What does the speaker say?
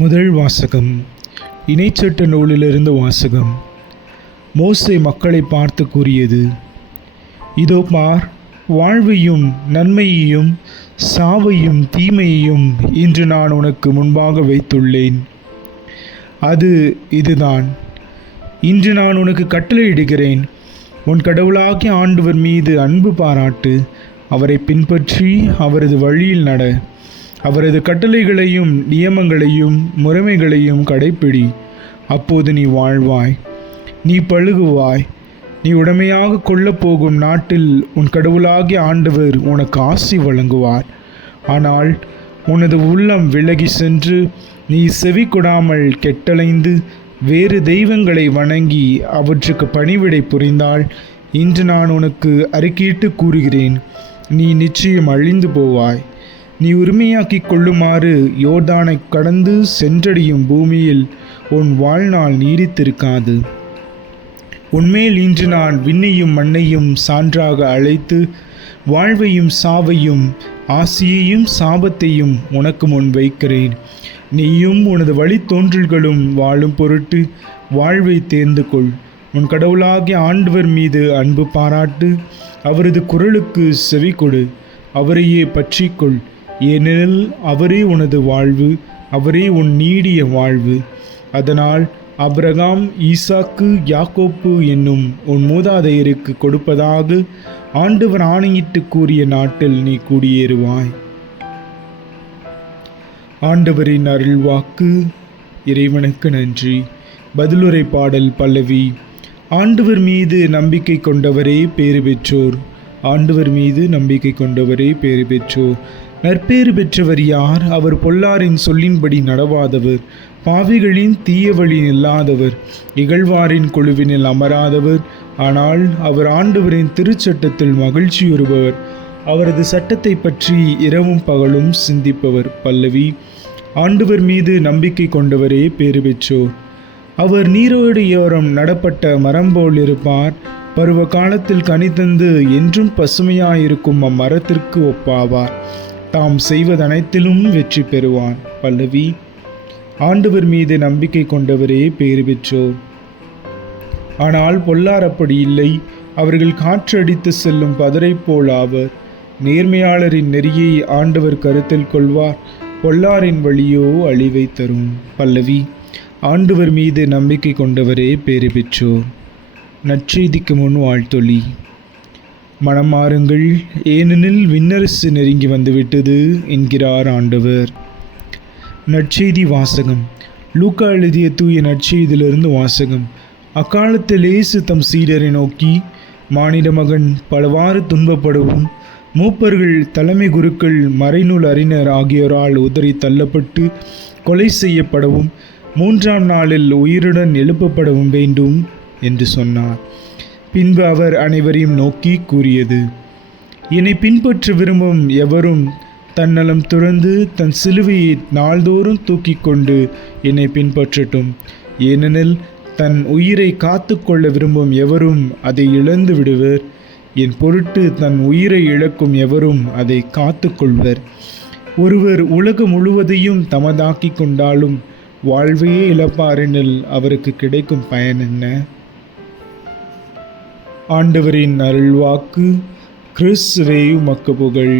முதல் வாசகம். இணைச்சட்ட நூலிலிருந்து வாசகம். மோசே மக்களை பார்த்து கூறியது: இதோ பார், வாழ்வையும் நன்மையையும் சாவையும் தீமையையும் இன்று நான் உனக்கு முன்பாக வைத்துள்ளேன். அது இதுதான்: இன்று நான் உனக்கு கட்டளையிடுகிறேன், உன் கடவுளாகிய ஆண்டவர் மீது அன்பு பாராட்டு, அவரை பின்பற்றி அவரது வழியில் நட, அவரது கட்டளைகளையும் நியமங்களையும் முறைமைகளையும் கடைப்பிடி. அப்போது நீ வாழ்வாய், நீ பழுகுவாய். நீ உடமையாக கொள்ளப்போகும் நாட்டில் உன் கடவுளாகிய ஆண்டவர் உனக்கு ஆசி வழங்குவார். ஆனால் உனது உள்ளம் விலகி சென்று நீ செவி கொடாமல் கெட்டலைந்து வேறு தெய்வங்களை வணங்கி அவற்றுக்கு பணிவிடை புரிந்தால், இன்று நான் உனக்கு அறிக்கையிட்டு கூறுகிறேன், நீ நிச்சயம் அழிந்து போவாய். நீ உரிமையாக்கிக் கொள்ளுமாறு யோர்தானை கடந்து சென்றடையும் பூமியில் உன் வாழ்நாள் நீடித்திருக்காது. உன்மேல் இன்று நான் விண்ணையும் மண்ணையும் சான்றாக அழைத்து வாழ்வையும் சாவையும் ஆசியையும் சாபத்தையும் உனக்கு முன் வைக்கிறேன். நீயும் உனது வழித்தோன்றல்களும் வாழும் பொருட்டு வாழ்வை தேர்ந்து கொள். உன் கடவுளாகிய ஆண்டவர் மீது அன்பு பாராட்டு, அவரது குரலுக்கு செவி கொடு, அவரையே பற்றிக்கொள். ஏனெனில் அவரே உனது வாழ்வு, அவரே உன் நீடிய வாழ்வு. அதனால் ஆபிரகாம், ஈசாக்கு, யாக்கோப்பு என்னும் உன் மூதாதையருக்கு கொடுப்பதாக ஆண்டவர் ஆணையிட்டு கூறிய நாட்டில் நீ குடியேறுவாய். ஆண்டவரின் அருள்வாக்கு. இறைவனுக்கு நன்றி. பதிலுரை பாடல் பல்லவி. ஆண்டவர் மீது நம்பிக்கை கொண்டவரே பேறு பெற்றோர். ஆண்டவர் மீது நம்பிக்கை கொண்டவரே பேறு பெற்றோர். நற்பேறு பெற்றவர் யார்? அவர் பொல்லாரின் சொல்லின்படி நடவாதவர், பாவிகளின் தீய வழி நில்லாதவர், இகழ்வாரின் குழுவினில் அமராதவர். ஆனால் அவர் ஆண்டவரின் திருச்சட்டத்தில் மகிழ்ச்சியுறுபவர், அவரது சட்டத்தை பற்றி இரவும் பகலும் சிந்திப்பவர். பல்லவி. ஆண்டவர் மீது நம்பிக்கை கொண்டவரே பேறு பெற்றோர். அவர் நீரோடையோரம் நடப்பட்ட மரம் போல் இருப்பார். பருவ காலத்தில் கனி தந்து என்றும் பசுமையாயிருக்கும் அம்மரத்திற்கு ஒப்பாவார். தாம் செய்வதனைத்திலும் வெற்றி பெறுவான். பல்லவி. ஆண்டவர் மீது நம்பிக்கை கொண்டவரே பேறு பெற்றோர். ஆனால் பொல்லார் அப்படி இல்லை, அவர்கள் காற்றடித்து செல்லும் பதரை போல் ஆவர். நேர்மையாளரின் நெறியை ஆண்டவர் கருத்தில் கொள்வார், பொல்லாரின் வழியோ அழிவை தரும். பல்லவி. ஆண்டவர் மீது நம்பிக்கை கொண்டவரே பேறு பெற்றோர். நற்செய்திக்கு முன் வாழ்த்தொலி. மனம் மாறுங்கள், ஏனெனில் விண்ணரசு நெருங்கி வந்துவிட்டது என்கிறார் ஆண்டவர். நற்செய்தி வாசகம். லூக்கா எழுதிய தூய நற்செய்தியிலிருந்து வாசகம். அக்காலத்தில் இயேசு தம் சீடரை நோக்கி, மானிட மகன் பலவாறு துன்பப்படவும், மூப்பர்கள், தலைமை குருக்கள், மறைநூல் அறிஞர் ஆகியோரால் உதறி தள்ளப்பட்டு கொலை செய்யப்படவும், 3ஆம் நாளில் உயிருடன் எழுப்பப்படவும் வேண்டும் என்று சொன்னார். பின்பு அவர் அனைவரையும் நோக்கி கூறியது: என்னை பின்பற்ற விரும்பும் எவரும் தன்னலம் துறந்து தன் சிலுவையை நாள்தோறும் தூக்கி கொண்டு என்னை பின்பற்றட்டும். ஏனெனில் தன் உயிரை காத்து கொள்ள விரும்பும் எவரும் அதை இழந்து விடுவர். என் பொருட்டு தன் உயிரை இழக்கும் எவரும் அதை காத்து கொள்வர். ஒருவர் உலகம் முழுவதையும் தமதாக்கி கொண்டாலும் வாழ்வையே இழப்பாரெனில் அவருக்கு கிடைக்கும் பயன் என்ன? ஆண்டவரின் அருள்வாக்கு. கிறிஸ்துவே உமக்கு புகழ்.